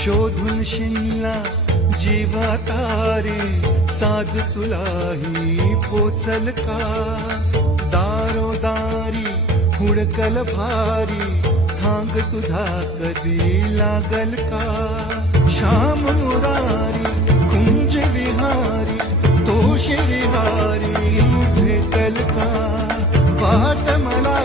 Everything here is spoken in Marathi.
शोधून शिनला जीवा तारे, साध तुलाही पोचल का? दारोदारी हुडकल भारी, थांग तुझा कधी लागल का? श्याम मुरारी कुंज विहारी, तो श्रीहारी भेटल का? वाट मला